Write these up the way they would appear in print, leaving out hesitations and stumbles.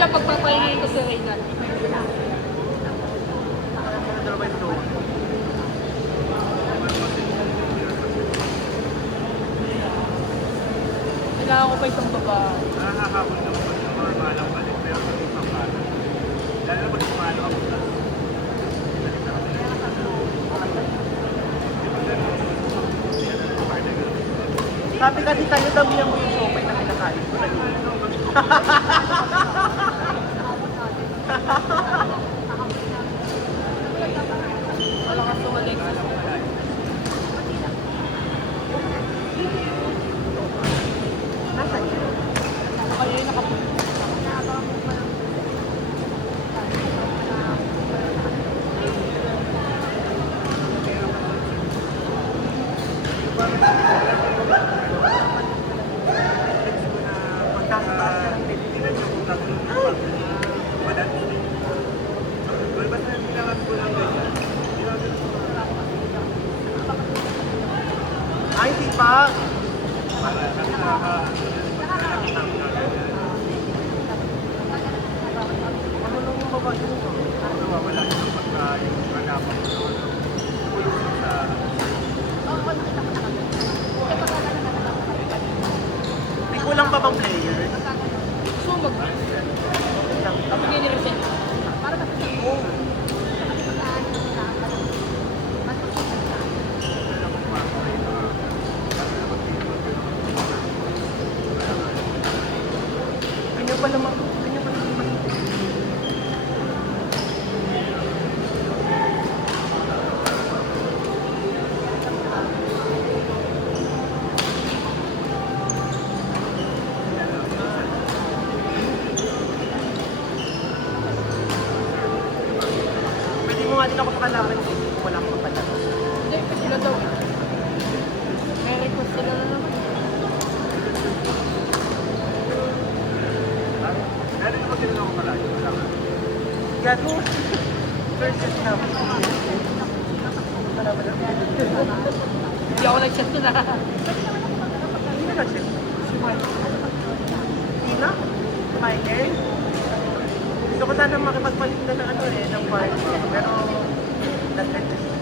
dyan, pagpapahingin ko si Reynald. Kailangan ko pa isang baba. Nakakakapon naman po yung normal ang balik, pero sa isang bata. Lalo na pag sumalo ako sa Sabi kasi tayo dami ang yung siomay na kinakain ko. Wala ka sumalik. Nasaan yun? Kaya yun nakapunta. Magkasataas ka ng pili. Ay, sipag! Ano nung yung baba yun? Nawawala yung pagka yung magapang tulong sa May kulang pa bang player? So, mag-bigay ni Rosel. Ganyan pala mag... Ganyan pala mag... Pwede mo nga din ako pakalaman kung wala akong mapalaro. Hindi, sila daw. May request sila na naman. Lalo na pag tinanong ako malayo, wala ka. Gago. Versus na. Hindi ako nag-chat ko na. Sino na siya? Si Mike. Tina? Michael? Gusto ko sana makipagpalit na ng ano eh, ng part. Pero,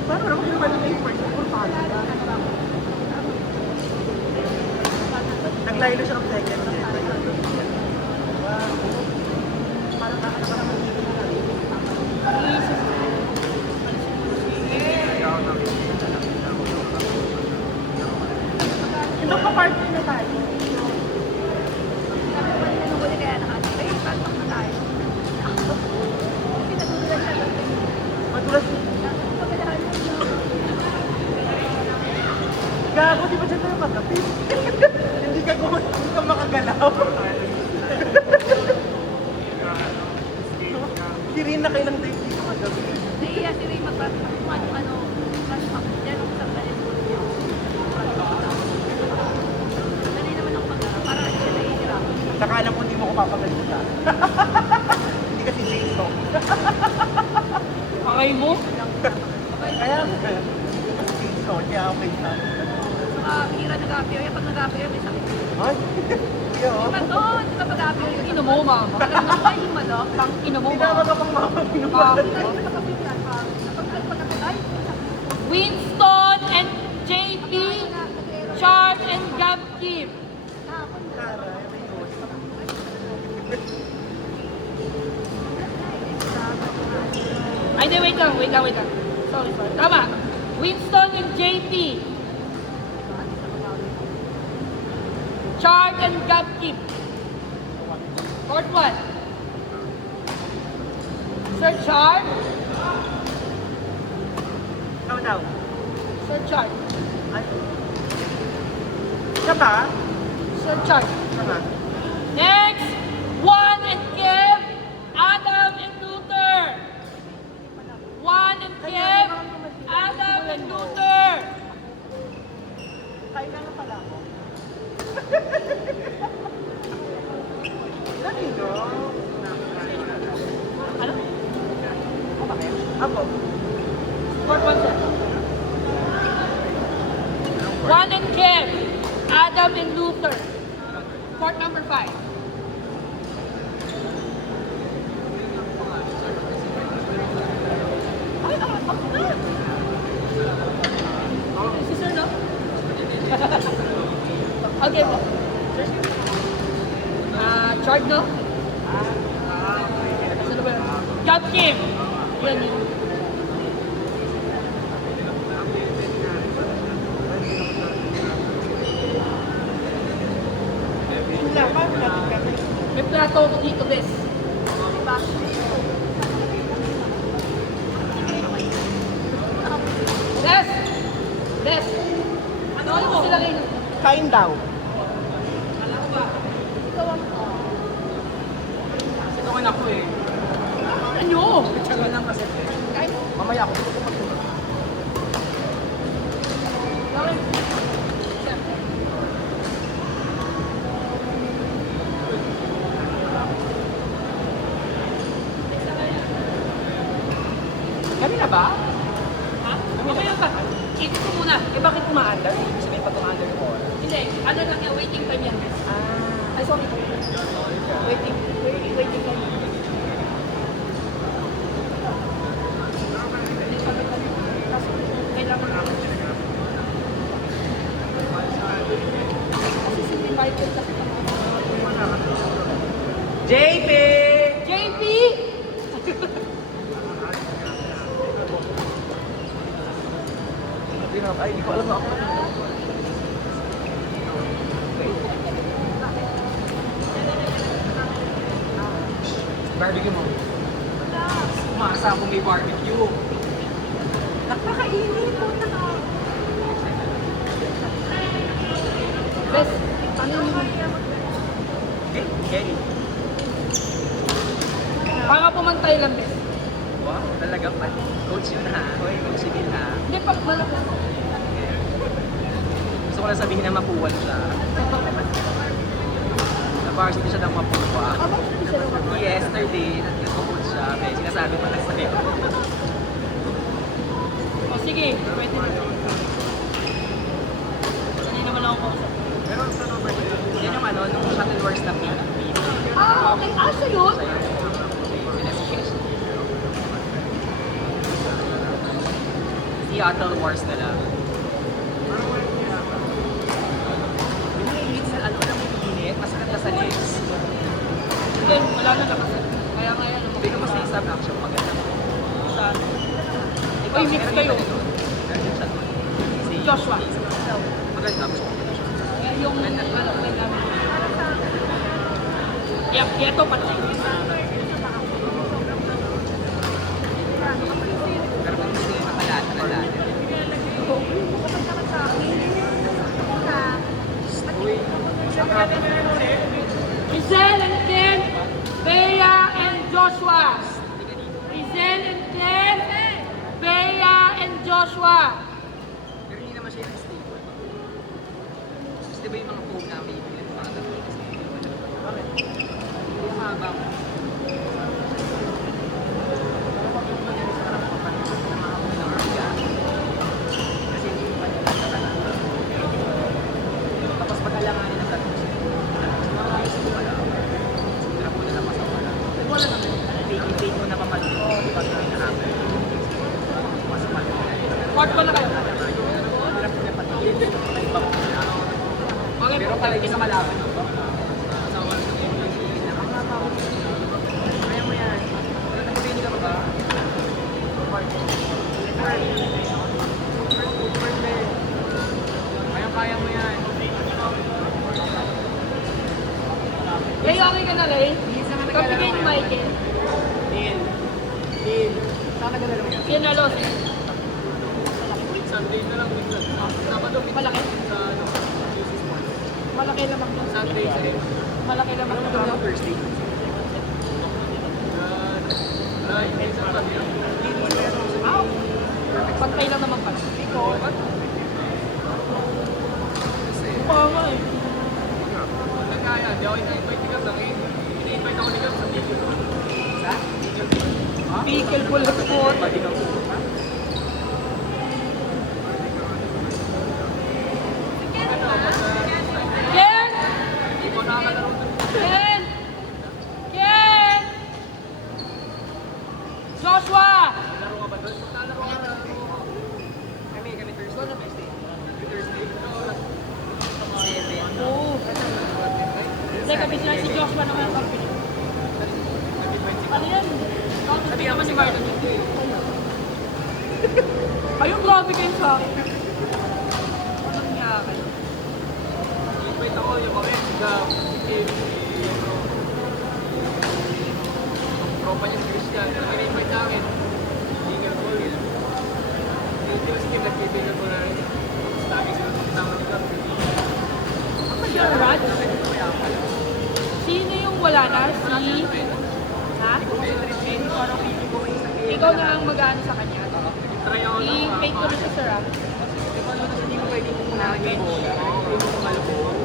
parang naman naman yung part. Importante. Naglaylo siya ng second eh. Wow. Parang nakakatawa naman dito na. Ito pa partner na tayo. Madulas. Gago, di ba dyan tayo magkapit? Hindi ka makagalaw. Hindi rin na kayo ng date dito kagabi. Naiiya si Ray flashback dyan sa kalisulit niya. Dali naman ako para hindi siya nahihirapan. Saka alam ko hindi mo ko papagalitan. Hindi kasi Jason. Pakay mo? Kaya kasi Jason, kaya okay na. Saka hira nag-appear yan. Pag nag-appear may sakit. Ay, iyo. Diba doon? Diba pag-appear Ang yung ino mo, mama. Ay, yung manok. Ang ino mo, Tinawag mama. ka pang mama, Ah. pinubalan Hindi mo. na nakapit yan. Pag-apit, ay, Winston and JP, Chart and Gab Kim. Tara, ayos. Ay, di, wait lang. Sorry. Tama. Winston and JP. Chart and Gab Kim. Court 1. Sir Chart. Ikaw daw. Sir Chart. Ay. Siya ba? Sir Chart. Siya ba? Next, Juan and Kev, Adam and Luther. Juan and Kev, Adam and Luther. Kain na pala ako. Kanino? Ano? Ako. Court 1, sir. Juan and Kev, Adam and Luther. Court number 5. game mo? Chart, no? Ano ba yun? Chart game! Yan yun. Wala pa, natin. May plato ako dito, Bes. Diba? Des! Des! Ano mo sila kayo? Kain daw. Ito ako eh. Ano? Tsaga lang kasi. Mamaya ako. Kami na ba? Ha? Mamaya ka. Ikot ko muna. Eh bakit umaandar? Ibig sabihin pag umaandar yung oras. Hindi. Ano lang yan? Waiting time yan, Bes. Ay, sorry. Waiting time. Kailangan namin. Kasi si Michael kasi JP! JP! Ay, hindi ko alam na ako. Barbecue mo. Umasa ako may barbecue. Nakakainit po na. Bes, ano yung Okay. para pumantay lang, Bes. Wow, talaga pa. Coach yun ha. Hoy, coach yun ha. Hindi, pag malaki. Gusto ko lang sabihin na mapuwal siya. Na-varsity siya ng mapuwa. Hindi siya naman. Yesterday, nag-coach siya. May sinasabi pa na sa'yo. O sige, pwede na. Sanay naman ako kausap. Pero sa number, yan yung ano, nung shuttle wars na pila. Okay. Siya yun? Seattle Wars nila. Yung naiinit sa ano na may init, masakit na sa legs. Hindi, wala na lang kasi. Kaya nga yan. Hindi ka masaya sa action, maganda. Saan? Ikaw, Uy, mix meron kayo. din ba dito? Meron din siya doon. Si Joshua. Maganda, gusto ko din siya. Yung ano, kailangan. Ito pati. Pero kung gusto nyo makalaan, makalaan. Uy, masarap. Rizel and Ken, Bea and Joshua. Rizel and Ken, Bea and Joshua. Pero hindi naman siya yung stable. Gusto ba yung mga phone na may ibigay ng mga tatlo? Bakit? Hindi mahaba mo. Kasi hindi pa nila sa talaga. Tapos pag-alanganin ng tatlo siya. Mga ayos mo pala. Sigura po na lang masawala. Wala naman. Fake mo na pamalik. Pag hinahamay. Mas mali. Court ko na kayo. Okay, Pero palagi sa malaban. Kaya mo yan. Nag-training ka ba? Kaya mo yan. Lay, okay ka na, Lay? Kapigay ni Michael. Deal. Saan nagdala mo yan? Pinalos. Sunday na lang minsan. Sabado Malaki? sa ano, QC Sports. Malaki lamang doon. Sunday sa rin. Malaki lamang Ano doon. mo Thursday? Minsan kami. Pantay lang naman pala. Ikaw. Oo nga eh. Nagkaya, di ako ina-invite ni Gabs. Ina-invite ako ni Gabs sa video. Sa? Pickle full of sport. Pwede kang pupunta? Ken! Hindi ko nakakalaro doon. Ken! Ken! Joshua! Laro ka ba doon? Laro ka ba? Kami Thursday. Thursday. Thursday. 7. Oo. Teka, bisa si Joshua naman ang company. Ano yan? Sabi naman ni Marlon yun. Ayun, grabe kayo sa akin. Anong niya kayo? Invite ako yung mga tropa niya si Christian. Nag-invite sa akin. Single call yun. Hindi kasi Kim nag-single call na rin. Sabi ko, kasama nila. Sure, Rod? Sino yung wala na? Si... Ha? Ikaw na ang mag-ano sa kanya. Try ako ng I-fake ko na siya, sir, ah. Hindi mo pwede mo muna yung bola. Hindi mo kumalubog.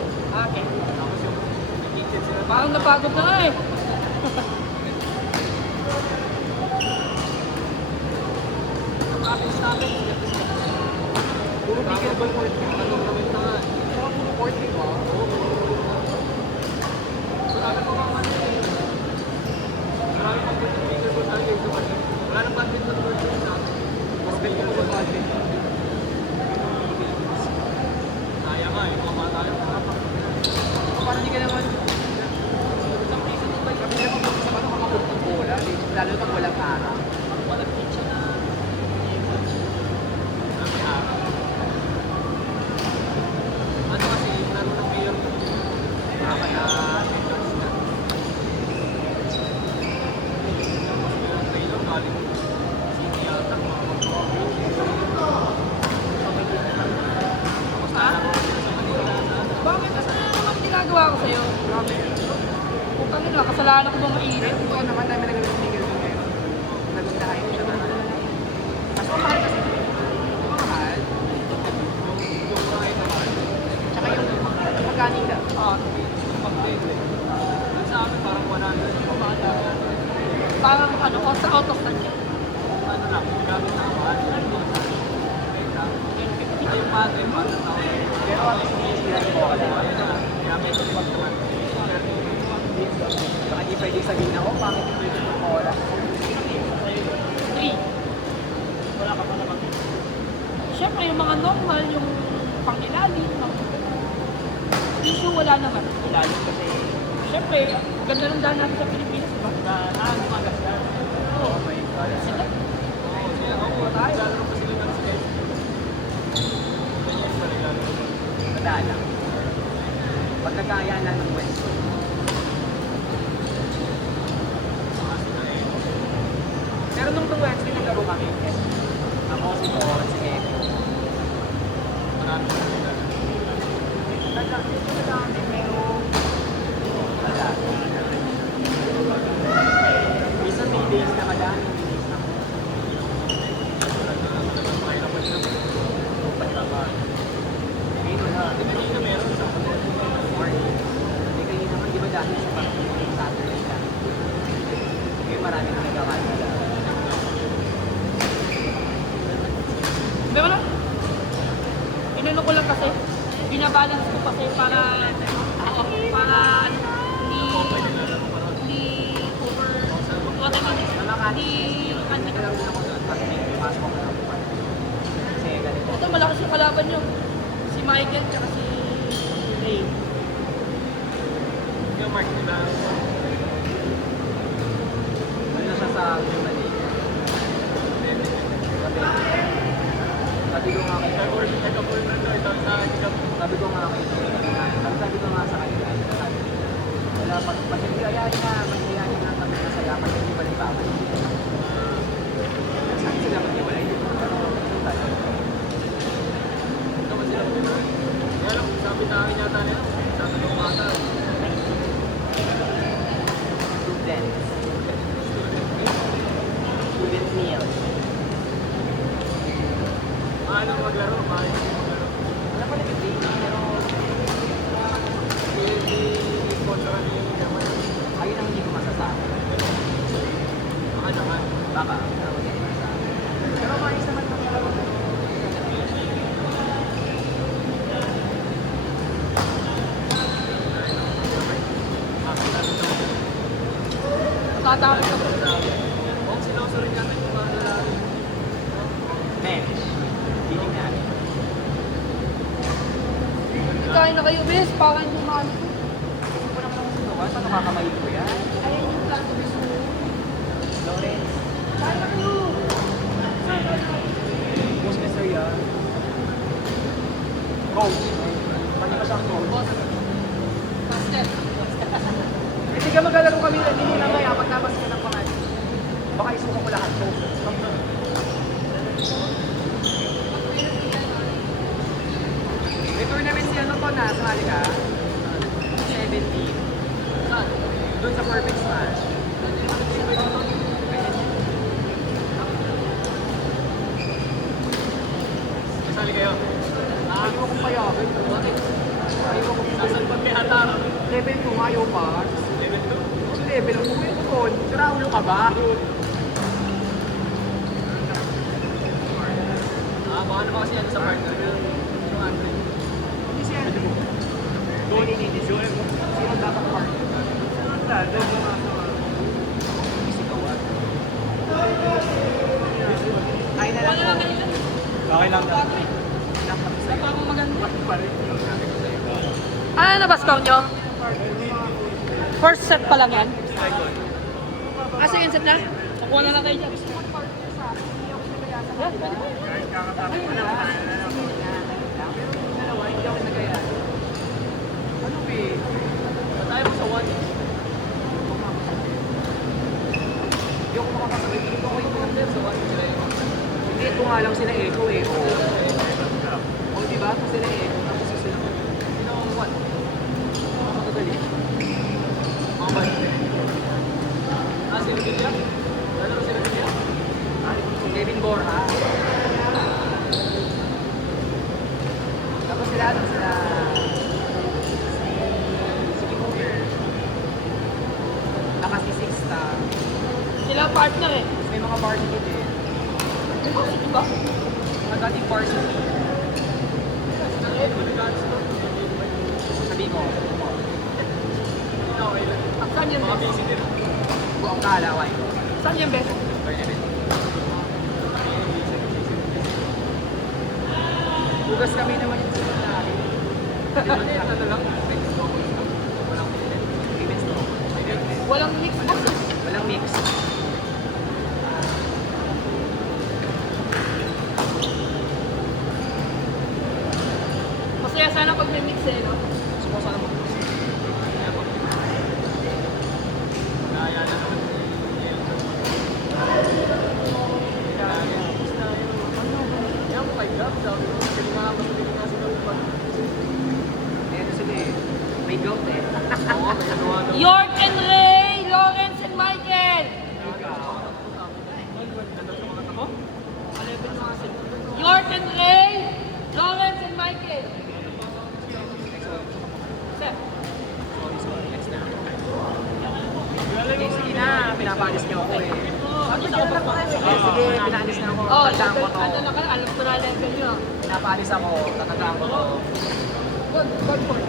Okay. Tapos yung nag-kitchen sila. Parang napagod na nga eh. Puro pickleball court. Ano naman na nga. Puro court, di ba? Marami pa mga ano eh. Marami pa po yung pickleball tayo eh. Wala nang badminton court yun sa akin. Mas belt ko sa badminton. Sayang nga eh. Mga tayo. Parang hindi ka naman... Isang reason ba? Sabi nila kung sa paano makakulit ng bola, lalo pag walang araw. Walang kitchen na. Marami araw. Ano kasi, lalo ng mayor ko. Kaya entrance na. Taylor galing. City yata. Ha? Bakit? Kasi ano naman ginagawa ko sa'yo? Grabe. Kung ano na, kasalanan ko bang mainit? Ito naman namin nag-tigil ko ngayon. Nagundahin ko naman. Mas mahal kasi. Mahal. Yung mga naman. Tsaka yung magkanila. Mag-date. Doon sa amin parang 100 yung pamata. Parang ano, sa autos na niya. Ano lang, gamit na kamaan. Ito yung pata yung pata tao. Pero at least hindi sila yung bola. Ayun na, gamit yung pagkaman. Baka hindi pwede sabihin ako, pangit yung pwede yung bola. 3. Wala ka pa naman. Siyempre, yung mga normal, yung pangilalim, issue wala naman. Ilalim kasi. Siyempre, ganda ng daan natin sa Pilipinas, diba? Nakakagas na. Oh my God. Sila, Oo, sila. Oo, lalo pa sila ng sila. Ganyan pa rin lalo. Madala. Pag nagkaya na ng West. Saka sila eh. Pero nung Wednesday naglaro kami, ako si Paul, si Eko. Marami pa sila. Madami, pero wala. Minsan may days na madami, may days na Mahirapan sila. pahirapan. Ngayon wala. Hindi kanina meron sa Morning. Hindi kayo naman, di ba dati sa Saturday lang? Ngayon marami na nagkakala. Pero na, inano ko lang kasi, binabalance ko kasi para hindi over, whatever, hindi, Hindi ka lang din ako doon, pag may pasok ako ng buwan. Kasi ganito. ito malakas yung kalaban nyo. Si Michael tsaka si Ray. yung Mark nila. Ano siya sa Germany? Sabi ko nga kay sabi ko nga kay sabi ko nga sa kanila. Wala pag hindi ayahin na kami sa dapat hindi balik pa ako. Sabi sila mag-iwalay dito. Pero tayo. Ito ba sila? Kaya lang, sabi sa akin yata nila. Sabi ng mata. Students. Student meal. Paano maglaro? Paano maglaro? Wala pa nag-play pero I-sponsor niyo yung naman. ayun ang hindi ko masasabi. Baka naman. Baka. Pero hindi ko masasabi. Pero maayos naman kami alam. Tatakot ako. Kung sinusunod natin yung mga lalaki. Bench. Feeling natin. Kain na kayo, bes, para hindi maano. Gusto ko naman ba? Paano kakamayin ko yan? Ayun yung plato gusto mo. Lawrence. Kaya ko. Boss na sir yan. Coach. Pwede ka siyang coach. Basket. Hindi ka maglalaro kami na hindi na kaya pagkabas ka ng pangalan. Baka isuko ko lahat. Coach. May tournament si ano po na, sumali ka? 17. Saan? Doon sa Perfect Smash. Kasali kayo? Ayaw akong payakin. Bakit? Ayaw akong sasan pag may hatara. Level 2, ayaw pa. Level 2? Sa level 2 yun doon. Sira ulo ka ba? Baka naman kasi ano sa partner. Yung Andre. Hindi si Andre. Doon hindi. Sino dapat partner? Doon yung isigawan. Kaya na lang po. Okay lang daw. Wala pa akong maganda. Ano na ba score nyo? First set pa lang yan? Second set na? Nakuha na lang kayo dyan. Yan, pwede ba? Dalawa, hindi ako nagaya. Ano ba eh? Tayo mo sa 1. Hindi ako makakasabay. Hindi ko kayo mga sa 1. Hindi ko nga lang sila echo eh. O diba? Kung sila echo, tapos sila hindi na ako 1. Makakadali. Mga ba? Sila Villa? Lalo sila Villa? Kevin Borja. Tapos sila sila si Kim Hoover. Naka si Sixta. Sila ang partner eh. Tapos may mga varsity din. Diba? Mga dating varsity. Sabi ko. Saan yung best? Buong kalaway. Saan yung best? Bugas kami naman yung sila natin. Ano lang? Walang women's to. Walang mix box. Walang mix. Masaya sana pag may mix eh, no? Gusto ko sana mag-box. Kaya na naman yan po kay Gab, sabi ko, kasi nga masulit nga sila upang. Ayan na sila eh. May gout eh. Oo, may nagawa daw. York and Ray, Lawrence and Michael. York and Ray, Lawrence and Michael. Sir. Sorry, next na. Sige na, pinapalis niyo ako eh. Sige, pinalis na ako. Oh, Tatandaan ko to. ano na ka, alam ko na level nyo. Pinapalis ako, tatandaan ko to. Good, good point.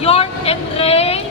York and Ray,